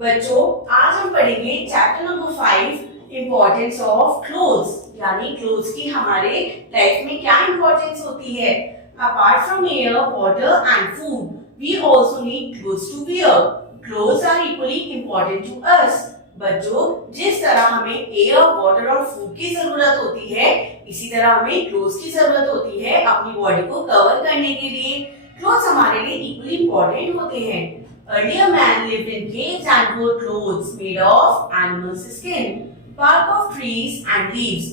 बच्चों, आज हम पढ़ेंगे chapter number 5 importance of clothes, यानी क्लोथ्स की हमारे लाइफ में क्या इम्पोर्टेंस होती है। Apart from air, water and food, we also need clothes to wear. Clothes are equally important to us. बच्चों, जिस तरह हमें एयर, वाटर और फूड की जरूरत होती है, इसी तरह हमें क्लोथ्स की जरूरत होती है अपनी बॉडी को कवर करने के लिए। क्लोथ्स हमारे लिए इक्वली इम्पोर्टेंट होते हैं। Earlier man lived in caves and wore clothes made of animals' skin. Bark of trees and leaves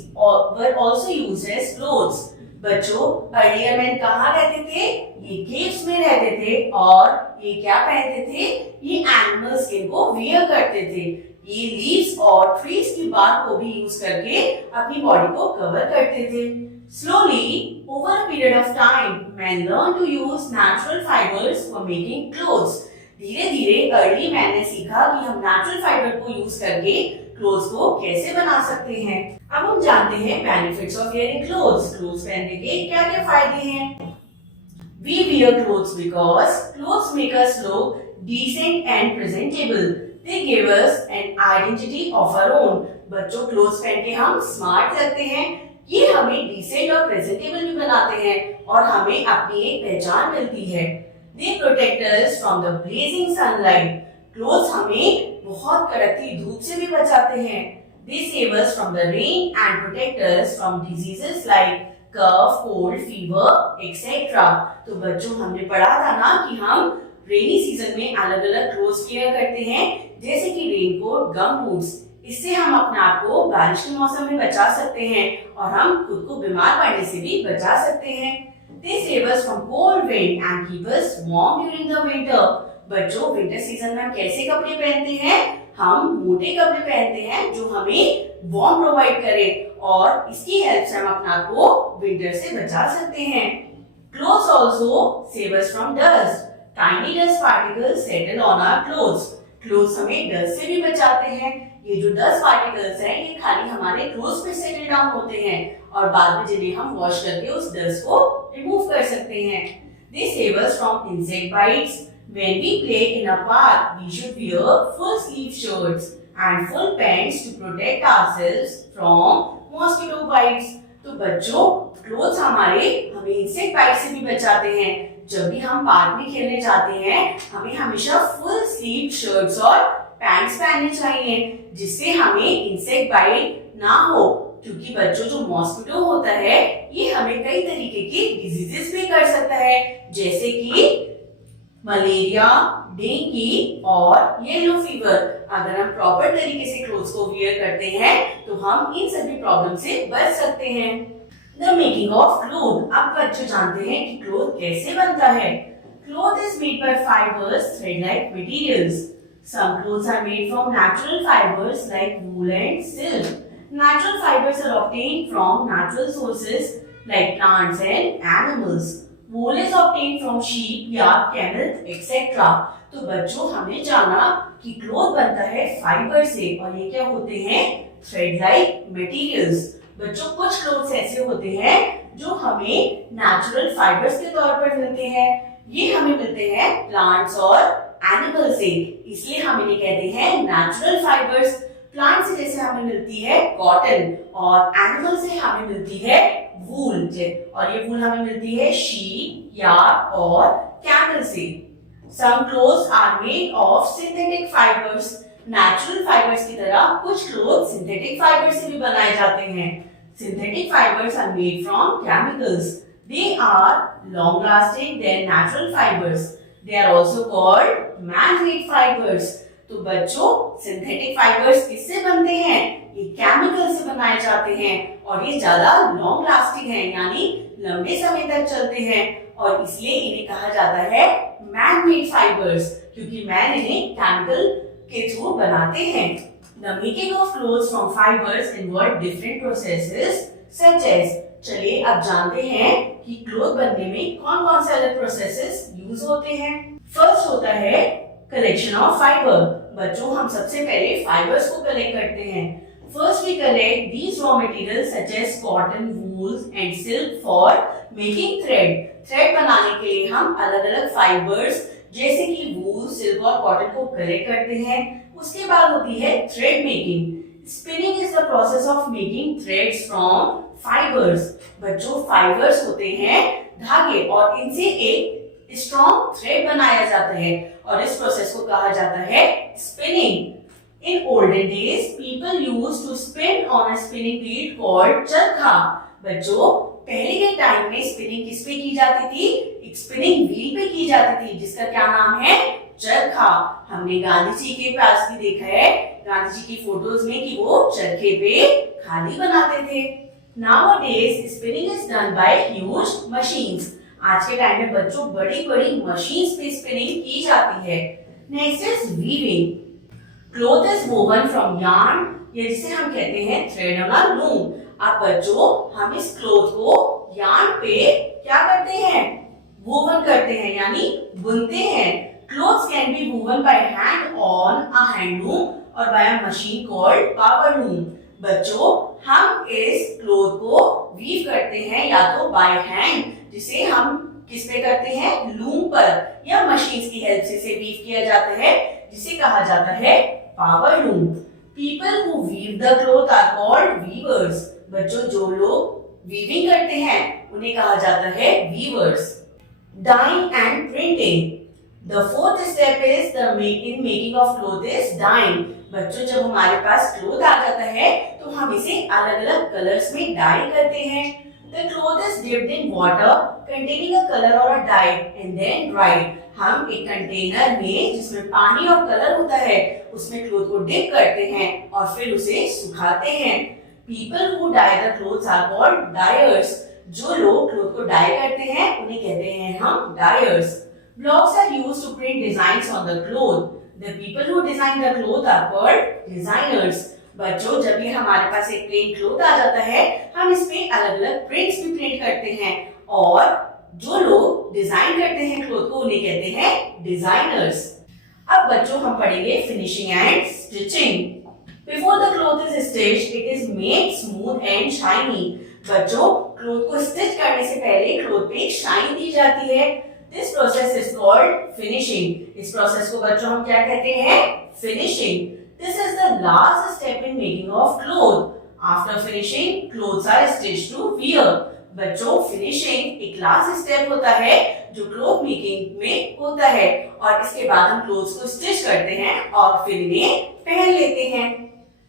were also used as clothes. बच्चों, earlier man कहाँ रहते थे? ये caves में रहते थे और ये क्या पहनते थे? ये animal skin को wear करते थे। ये leaves और trees की bark को भी use करके अपनी body को cover करते थे। Slowly, over a period of time, man learned to use natural fibers for making clothes. धीरे धीरे अर्ली मैन ने सीखा कि हम नेचुरल फाइबर को यूज करके क्लोथ्स को कैसे बना सकते हैं। अब हम जानते हैं benefits of wearing clothes. Clothes पहनने के क्या क्या फायदे हैं। We wear clothes because clothes make us look decent and presentable. They give us an identity of our own. बच्चों, क्लोथ्स पहन के हम स्मार्ट लगते हैं, ये हमें डिसेंट और प्रेजेंटेबल भी बनाते हैं और हमें अपनी एक पहचान मिलती है। They protect us from the blazing sunlight. Clothes हमें बहुत कड़कती धूप से भी बचाते हैं। They save us from the rain and protect us from diseases like cough, cold, fever, etc. तो बच्चों, हमने पढ़ा था ना कि हम रेनी सीजन में अलग अलग क्लोथ्स वेयर करते हैं, जैसे कि रेनकोट, गम बूट्स। इससे हम अपने आप को बारिश के मौसम में बचा सकते हैं और हम खुद को बीमार पड़ने से भी बचा सकते हैं। They save us from cold wind and keep us warm during the winter. बच्चों, विंटर सीजन में हम कैसे कपड़े पहनते हैं? हम मोटे कपड़े पहनते हैं जो हमें वार्म प्रोवाइड करें और इसकी हेल्प से हम अपने आप को विंटर से बचा सकते हैं। Clothes also save us from dust. Tiny dust particles settle on our clothes. Clothes हमें डस्ट से भी बचाते हैं। ये जो डस्ट पार्टिकल्स हैं, ये खाली हमारे क्लोथ्स पे सेटल डाउन होते हैं और बाद में जिन्हें हम वॉश करके उस डस्ट को रिमूव कर सकते हैं। They save us from insect bites. When we play in a park, we should wear full sleeve shirts and full pants to protect ourselves from mosquito bites. तो बच्चों, क्लोथ्स हमें insect bite से भी बचाते हैं। जब भी हम पार्क में खेलने जाते हैं, हमें हमेशा फुल स्लीव शर्ट्स और पैंट्स पहनने चाहिए, जिससे हमें इंसेक्ट बाइट ना हो। क्योंकि बच्चों, जो मॉस्किटो होता है, ये हमें कई तरीके की डिजीजेस भी कर सकता है, जैसे कि मलेरिया, डेंगू और येलो फीवर। अगर हम प्रॉपर तरीके से क्लोथ्स को वियर करते हैं, तो हम इन सभी प्रॉब्लम से बच सकते हैं। The making of cloth. अब बच्चों जानते हैं कि क्लोथ कैसे बनता है। Cloth is made by fibres, thread like materials. Some clothes are made from natural fibers like wool and silk. Natural fibers are obtained from natural sources like plants and animals. Wool is obtained from sheep या camel, etc. तो बच्चों, हमने जाना कि cloth बनता है fibre से और ये क्या होते हैं? Thread like materials. बच्चों, कुछ क्लोथ्स ऐसे होते हैं जो हमें नेचुरल फाइबर्स के तौर पर मिलते हैं। ये हमें मिलते हैं प्लांट्स और एनिमल से, इसलिए हम इन्हें कहते हैं नेचुरल फाइबर्स। प्लांट से जैसे हमें मिलती है कॉटन और एनिमल से हमें मिलती है वूल, और ये वूल हमें मिलती है शीप, यार्ड और कैमल से। Some clothes are made of synthetic fibres. Natural fibres की तरह कुछ क्लोथ सिंथेटिक फाइबर से भी बनाए जाते हैं। Synthetic fibres are made from chemicals. They are long lasting than natural fibers. They are also called man-made fibers. तो बच्चों, सिंथेटिक फाइबर्स किससे बनते हैं? ये केमिकल से बनाए जाते हैं और ये ज्यादा लॉन्ग लास्टिंग है, यानी लंबे समय तक चलते हैं और इसलिए इन्हें कहा जाता है मैन-मेड फाइबर्स, क्योंकि मैन इन्हें केमिकल के थ्रू बनाते हैं। The making of clothes from fibers involve different processes such as। चलिए अब जानते हैं कि क्लोथ बनने में कौन कौन से अलग प्रोसेसेस यूज होते हैं। फर्स्ट होता है कलेक्शन ऑफ फाइबर। बच्चों, हम सबसे पहले फाइबर्स को कलेक्ट करते हैं। First we collect these raw materials such as cotton, wools and silk for making thread. Thread बनाने के लिए हम अलग अलग फाइबर्स जैसे कि वूल, सिल्क और कॉटन को कलेक्ट करते हैं। उसके बाद होती है thread making. Spinning is the process of making threads from fibres. बच्चों, फाइबर्स होते हैं धागे और इनसे एक स्ट्रॉन्ग थ्रेड बनाया जाता है और इस प्रोसेस को कहा जाता है spinning. In olden days, people used to spin on a spinning wheel called चरखा। बच्चों, पहले के टाइम में स्पिनिंग किस पे की जाती थी? एक स्पिनिंग व्हील पे की जाती थी जिसका क्या नाम है? चरखा। हमने गांधी जी के पास भी देखा है, गांधी जी की फोटोज में, कि वो चरखे पे खादी बनाते थे। Nowadays, spinning is done by huge machines। आज के टाइम में बच्चों बड़ी बड़ी मशीन्स पे स्पिनिंग की जाती है। Next is weaving. Cloth is woven from yarn, ये जिसे हम कहते हैं थ्रेड ऑन अ लूम। अब बच्चों, हम इस क्लॉथ को यार्न पे क्या करते हैं? वोवन करते हैं, यानी बुनते हैं। Clothes can be woven by hand on a handloom और by a machine called power loom. बच्चों, हम इस क्लॉथ को वीव करते हैं या तो बाय हैंड, जिसे हम किस पे करते हैं? लूम पर, या मशीन्स की हेल्प से वीव किया जाता है जिसे कहा जाता है power loom. People who weave the cloth are called weavers। बच्चों, जो लोग वीविंग करते हैं उन्हें कहा जाता है weavers। Dyeing and printing। The fourth step is the in making of cloth is dyeing। बच्चों, जब हमारे पास क्लोथ आ जाता है तो हम इसे अलग अलग कलर्स में डाई करते हैं। The cloth is dipped in water containing a color or a dye and then dried। हम एक कंटेनर में जिसमें पानी और कलर होता है उसमें क्लोथ को डिप करते हैं और फिर उसे सुखाते हैं। People who dye the clothes are called dyers। जो लोग क्लोथ को डाई करते हैं उन्हें कहते हैं हम dyers। Blocks are used to print designs on the cloth। The people who design the cloth are called designers। बच्चों, जब ये हमारे पास एक प्लेन क्लोथ आ जाता है हम इस पे अलग अलग प्रिंट्स भी प्रिंट करते हैं और जो लोग डिजाइन करते हैं क्लोथ को उन्हें कहते हैं डिजाइनर्स। अब बच्चों, हम पढ़ेंगे finishing and stitching. Before the cloth is stitched it is made smooth and shiny. बच्चों, क्लोथ को स्टिच करने से पहले क्लोथ पे एक शाइन दी जाती है। This process is called finishing. इस प्रोसेस को बच्चों हम क्या कहते हैं? Finishing. This is the last step in making of cloth. After finishing, clothes are stitched to wear। बच्चों, फिनिशिंग एक लास्ट स्टेप होता है जो क्लॉथ मेकिंग में होता है और इसके बाद हम क्लोथ्स को स्टिच करते हैं और फिर इन्हें पहन लेते हैं।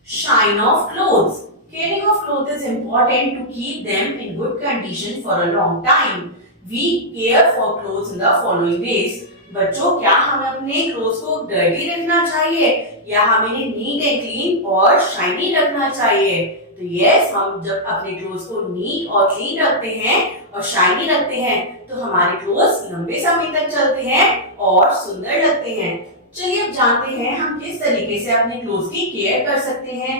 Shine of clothes. Caring of clothes is important to keep them in good condition for a long time. We care for clothes in the following ways। बच्चों, क्या हमें अपने क्लोथ्स को डर्टी रखना चाहिए या हम इन्हें नीट एंड क्लीन और शाइनी रखना चाहिए? तो यस, हम जब अपने क्लोथ्स को नीट और क्लीन रखते हैं और शाइनी रखते हैं तो हमारे क्लोथ्स लंबे समय तक चलते हैं और सुंदर लगते हैं। चलिए अब जानते हैं हम किस तरीके से अपने क्लोथ्स की केयर कर सकते हैं।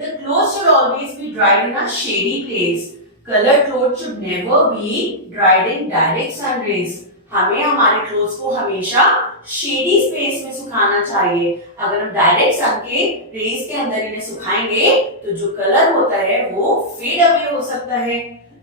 The clothes should always be dried in a shady place। Colored clothes should never be dried in direct sun rays। हमें हमारे क्लोथ्स को हमेशा शेडी स्पेस में सुखाना चाहिए। अगर हम डायरेक्ट सन के रेज के अंदर इन्हें सुखाएंगे तो जो कलर होता है वो फेड अवे हो सकता है।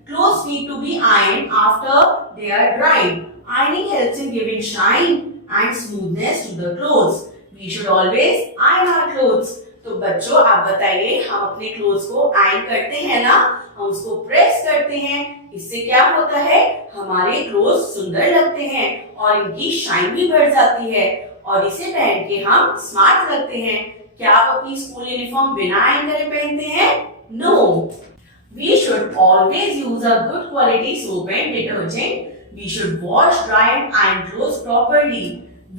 Clothes need to be iron after they are dried. Ironing helps in giving shine and smoothness to the clothes। We should always iron our clothes। तो बच्चों, आप बताइए, हम अपने क्लोथ्स को आयरन करते हैं ना, हम उसको प्रेस करते हैं, इससे क्या होता है? हमारे क्लोथ्स सुंदर लगते हैं और इनकी शाइन भी बढ़ जाती है और इसे पहन के हम स्मार्ट लगते हैं। क्या आप अपनी स्कूल यूनिफॉर्म बिना आयरन करे पहनते हैं? No. We should always use a good quality soap and detergent। We should wash, dry and iron clothes properly।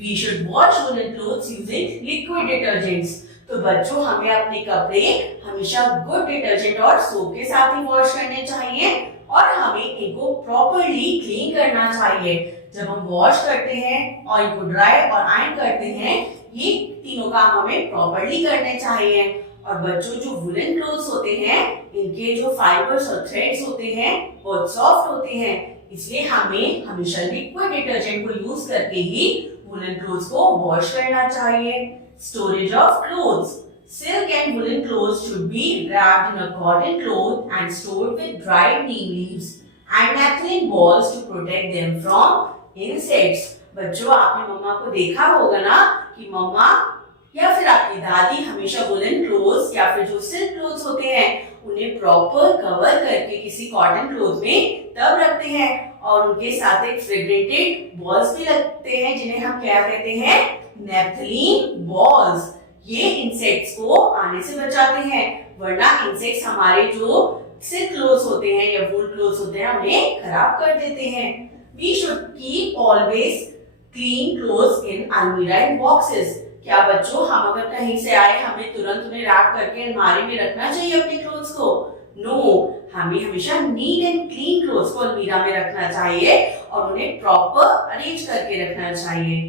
We should wash woolen clothes using liquid detergents। तो बच्चों, हमें अपने कपड़े हमेशा गुड डिटर्जेंट और सोप के साथ ही वॉश करने चाहिए और हमें इनको प्रॉपरली क्लीन करना चाहिए। जब हम वॉश करते हैं और इनको ड्राई और आयरन करते हैं, ये तीनों काम हमें प्रॉपरली करने चाहिए। और बच्चों, जो वुलन क्लोथ्स होते हैं इनके जो फाइबर्स और थ्रेड्स होते हैं बहुत सॉफ्ट होते हैं, इसलिए हमें हमेशा लिक्विड डिटर्जेंट को यूज करके ही वुलन क्लोथ्स को वॉश करना चाहिए। Storage of clothes। Silk and woolen clothes should be wrapped in a cotton cloth and stored with dried neem leaves and naphthalene balls to protect them from insects। बच्चों आपने मम्मा को देखा होगा ना कि मम्मा या फिर आपकी दादी हमेशा वुलन क्लोथ्स या फिर जो सिल्क क्लोथ्स होते हैं उन्हें प्रॉपर कवर करके किसी कॉटन क्लोथ में तब रखते हैं और उनके साथ एक फ्रेग्रेंटेड बॉल्स भी लगते हैं जिन्हें हम क्या कहते हैं, नेफ्थलीन बॉल्स। ये इंसेक्ट्स को आने से बचाते हैं, वरना इंसेक्ट्स हमारे जो सिल्क क्लोथ्स होते हैं या वूल क्लोथ्स होते हैं उन्हें खराब कर देते हैं। We should keep always clean clothes in almirah and boxes। क्या बच्चों हम अगर कहीं से आए हमें तुरंत उन्हें रैप करके अलमारी में रखना चाहिए अपने क्लोथ्स को? नो, हमें हमेशा नीट एंड क्लीन क्लोथ्स को अलमीरा में रखना चाहिए और उन्हें प्रॉपर अरेंज करके रखना चाहिए।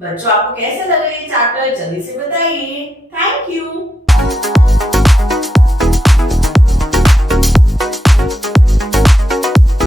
बच्चों आपको कैसा लगा ये चैप्टर, जल्दी से बताइए। Thank you.